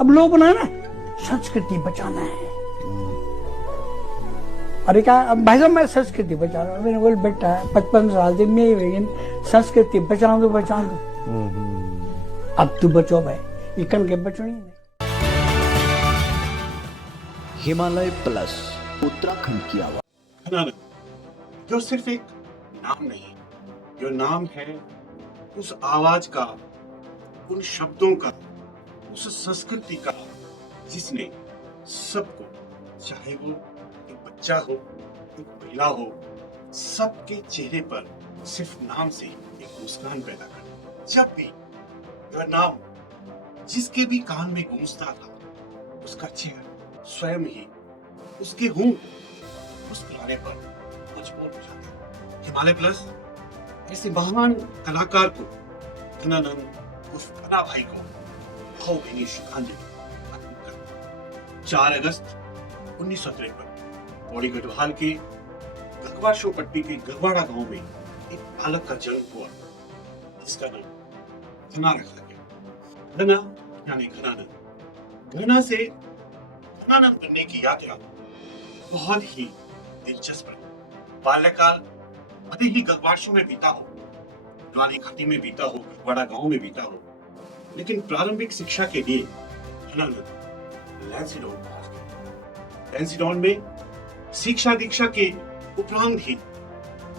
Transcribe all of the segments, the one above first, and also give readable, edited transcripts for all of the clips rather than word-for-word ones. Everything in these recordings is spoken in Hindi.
अब लोग बना ना संस्कृति बचाना है। अरे क्या, अब भाई साहब मैं संस्कृति बचा रहा हूँ। मैंने बोला बेटा 55 साल से मैं लेकिन संस्कृति बचा दो। अब तू बचो भाई, इकन के बचनी नहीं। हिमालय प्लस उत्तराखंड की आवाज। जो सिर्फ एक नाम नहीं, जो नाम है उस आवाज का, उन शब्दों का, उस संस्कृति का, जिसने सबको, चाहे वो एक बच्चा हो, एक महिला हो, सबके चेहरे पर सिर्फ नाम से एक मुस्कान पैदा कर। जब भी यह नाम जिसके भी कान में गूंजता था, उसका चेहरा स्वयं ही उसके होंठ उस गाने पर मजबूर हो जाता। हिमालय प्लस ऐसे महान कलाकार को, घनानंद उर्फ घना भाई को भावभीनी श्रद्धांजलि अर्पित करते। 4 अगस्त 1953 पौड़ी गढ़वाल के गगवा पट्टी के गगवाड़ा गांव में एक बालक का जन्म हुआ, जिसका नाम घना रखा गया। घना यानी घनानंद। घना से घनानंद बनने की यात्रा बहुत ही दिलचस्प है। बाल्यकाल भले ही गगवाड़ों में बीता हो, ज्वाली घाटी में बीता हो, गगवाड़ा गांव में बीता हो, लेकिन प्रारंभिक शिक्षा के लिए घनानंद लैंसीडौन पहुंच गए। लैंसीडौन में शिक्षा दीक्षा के उपरांत ही,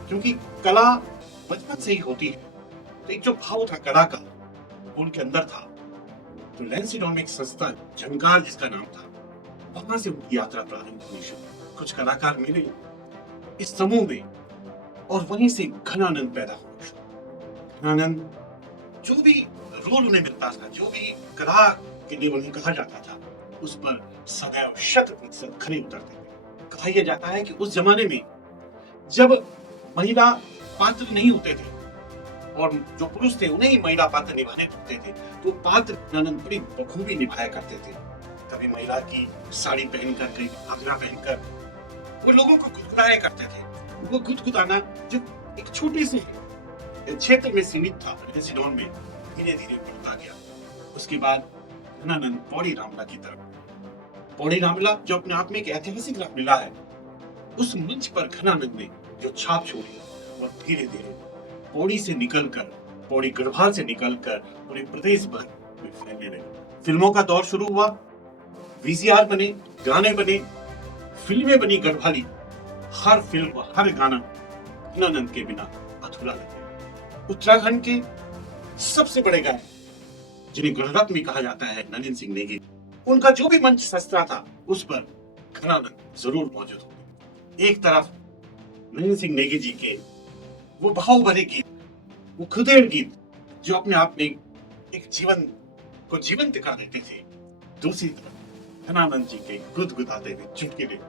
क्योंकि कला बचपन से ही होती है, तो एक जो भाव था कला का उनके अंदर था, तो लैंसीडौन में एक संस्था झंकार जिसका नाम था, वहां से उनकी यात्रा प्रारंभ हुई शुरू। कुछ कलाकार मिले इस समूह में और वहीं से घनानंद पैदा हुए। घनानंद जो भी रोल उन्हें मिलता था, जो भी कला के लिए उन्हें कहा जाता था, उस पर सदैव 100% खरे उतरते थे। कहा यह जाता है कि उस जमाने में जब महिला पात्र नहीं होते थे और जो पुरुष थे उन्हें ही महिला पात्र निभाने होते थे, तो पात्र घनानंद बड़ी बखूबी निभाया करते थे। कभी महिला की साड़ी पहनकर, कभी घाघरा पहनकर वो लोगों को गुदगुदाया करते थे। वो गुदगुदाना जो एक छोटे से क्षेत्र में सीमित था लैंसीडौन में, धीरे धीरे बढ़ता गया। उसके बाद घनानंद पौड़ी रामला की तरफ। पौड़ी रामला जो अपने आप में एक ऐतिहासिक रामलीला है, उस मंच पर घनानंद ने जो छाप छोड़ी और धीरे धीरे पौड़ी से निकलकर, पौड़ी गढ़वाल से निकलकर पूरे प्रदेश भर में फैलने लगे। फिल्मों का दौर शुरू हुआ, वीसीआर बने, गाने बने, फिल्में बनी गढ़वाली। हर फिल्म, हर गाना घनानंद के बिना अधूरा लगे। उत्तराखंड के सबसे बड़े गायक जिन्हें गणरत्न भी कहा जाता है, नलिन सिंह नेगी, उनका जो भी मंच सस्ता था उस पर घनानंद जरूर मौजूद होंगे। एक तरफ नलिन सिंह नेगी जी के वो भाव भरे गीत, वो खुदेड़ गीत जो अपने आप में एक जीवन को जीवंत कर देते थे, दूसरी तरफ घनानंद जी के गुदगुदाते हुए चुटकुले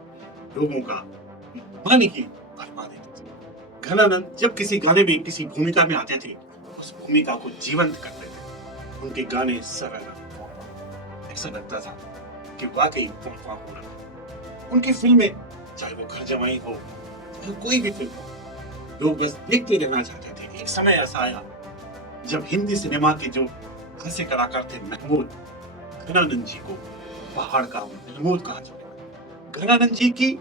लोगों का मन ही भरमा देते थे। घनानंद जब किसी गाने में, किसी भूमिका में आते थे, उस भूमिका को जीवंत करते थे। उनके गाने सरल, ऐसा लगता था कि वाकई हो रहा। उनकी फिल्में, चाहे वो घर जमाई हो, चाहे कोई भी फिल्म हो, लोग बस देखते रहना चाहते थे। एक समय ऐसा आया जब हिंदी सिनेमा के जो हास्य कलाकार थे महमूद, घनानंद जी को पहाड़ का महमूद कहा जाता। घनानंद जी की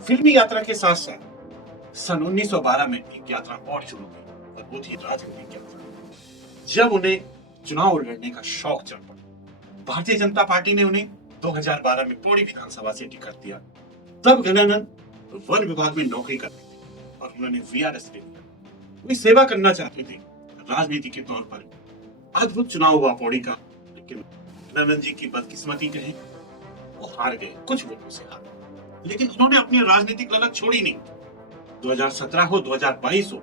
फिल्मी यात्रा के साथ साथ सन 1912 में एक यात्रा और शुरू हुई, और वो थी राजनीतिक यात्रा। जब उन्हें चुनाव लड़ने का शौक चढ़ पड़ा, भारतीय जनता पार्टी ने उन्हें 2012 में पौड़ी विधानसभा से टिकट दिया। तब घनानंद वन विभाग में नौकरी करते थे और उन्होंने वीआरएस ले लिया। वे सेवा करना चाहते थे राजनीति के तौर पर। अद्भुत चुनाव हुआ पौड़ी का, लेकिन घनानंद जी की बदकिस्मती कहें, वो हार गए, कुछ वोटों से हार। लेकिन उन्होंने अपनी राजनीतिक ललक छोड़ी नहीं। 2017 हो, 2022 हो,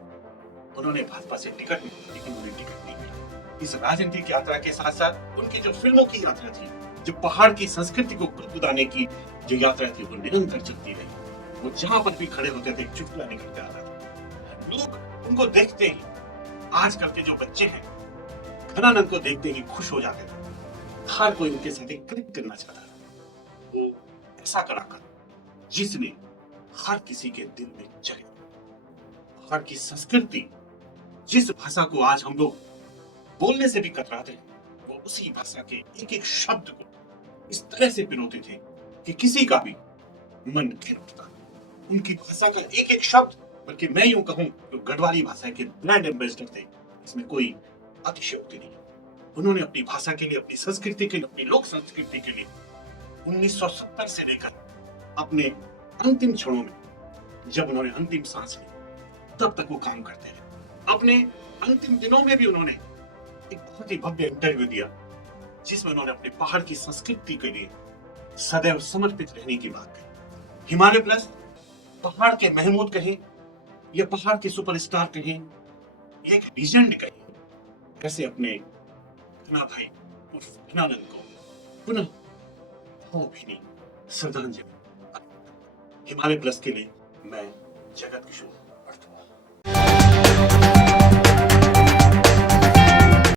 उन्होंने भाजपा से टिकट मिली, लेकिन उन्हें टिकट नहीं मिला। इस राजनीतिक यात्रा के साथ साथ उनकी जो फिल्मों की यात्रा थी, जो पहाड़ की संस्कृति को गुदगुदाने की जो यात्रा थी, वो निरंतर चलती रही। वो जहां पर भी खड़े होते थे, चुटकुला निकल के आता था। लोग उनको देखते ही, आजकल के जो बच्चे हैं, घनानंद को देखते ही खुश हो जाते थे। हर कोई उनके साथ क्लिक करना चाहता था। वो ऐसा कलाकार जिसने हर किसी के दिल में जगह, हर की संस्कृति, जिस भाषा को आज हम लोग बोलने से भी कतराते हैं, वो उसी भाषा के एक एक शब्द को इस तरह से पिरोते थे कि किसी का भी मन गिर उठता। उनकी भाषा का एक एक शब्द, बल्कि मैं यूं कहूं तो गढ़वाली भाषा के ब्रांड एम्बेसडर थे, इसमें कोई अतिशयोक्ति नहीं। उन्होंने अपनी भाषा के लिए, अपनी संस्कृति के लिए, अपनी लोक संस्कृति के लिए 1970 से लेकर अपने अंतिम क्षणों में, जब उन्होंने अंतिम सांस ली, तब तक वो काम करते रहे। अपने अंतिम दिनों में भी उन्होंने एक बहुत ही भव्य इंटरव्यू दिया, जिसमें उन्होंने अपने पहाड़ की संस्कृति के लिए सदैव समर्पित रहने की बात कही। हिमालय प्लस पहाड़ के महमूद कहें या पहाड़ के सुपरस्टार कहें, ये एक लीजेंड कहें, कैसे अपने घना भाई उर्फ घनानंद को पुनः भावभीनी श्रद्धांजलि। हिमालय प्लस के लिए मैं जगत किशोर।